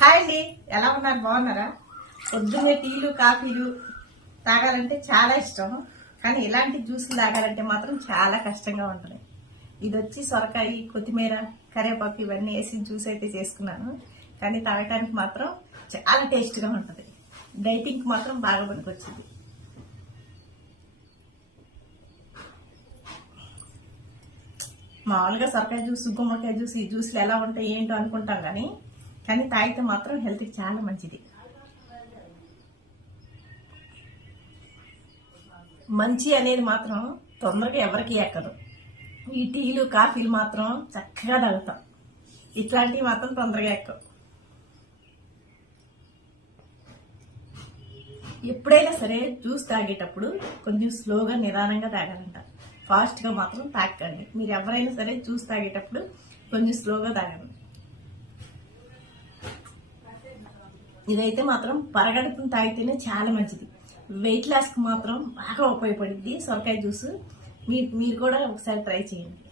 Hi అండి, ఎలా ఉన్నారు? బాగున్నారా? పొద్దున్నే టీలు కాఫీలు తాగాలంటే చాలా ఇష్టం, కానీ ఇలాంటి జ్యూసులు తాగాలంటే మాత్రం చాలా కష్టంగా ఉంటుంది. ఇది వచ్చి సొరకాయ, కొత్తిమీర, కరివేపాకు ఇవన్నీ వేసి జ్యూస్ అయితే చేసుకున్నాను, కానీ తాగటానికి మాత్రం చాలా టేస్ట్గా ఉంటుంది. డైటింగ్కి మాత్రం బాగా పనికొచ్చింది. మామూలుగా సొరకాయ జ్యూస్, గుమ్మడికాయ జ్యూస్, ఈ జ్యూస్లు ఎలా ఉంటాయి ఏంటో అనుకుంటాం, కానీ తాగితే మాత్రం హెల్త్కి చాలా మంచిది. మంచి అనేది మాత్రం తొందరగా ఎవరికి ఎక్కదు. ఈ టీలు కాఫీలు మాత్రం చక్కగా తాగుతాం, ఇట్లాంటివి మాత్రం తొందరగా ఎక్కవు. ఎప్పుడైనా సరే జ్యూస్ తాగేటప్పుడు కొంచెం స్లోగా నిదానంగా తాగాలంట. ఫాస్ట్గా మాత్రం తాగండి. మీరు ఎవరైనా సరే జ్యూస్ తాగేటప్పుడు కొంచెం స్లోగా తాగండి. ఇదైతే మాత్రం పరగడుపును తాగితేనే చాలా మంచిది. వెయిట్ లాస్కి మాత్రం బాగా ఉపయోగపడుద్ది సొరకాయ జ్యూస్. మీరు కూడా ఒకసారి ట్రై చేయండి.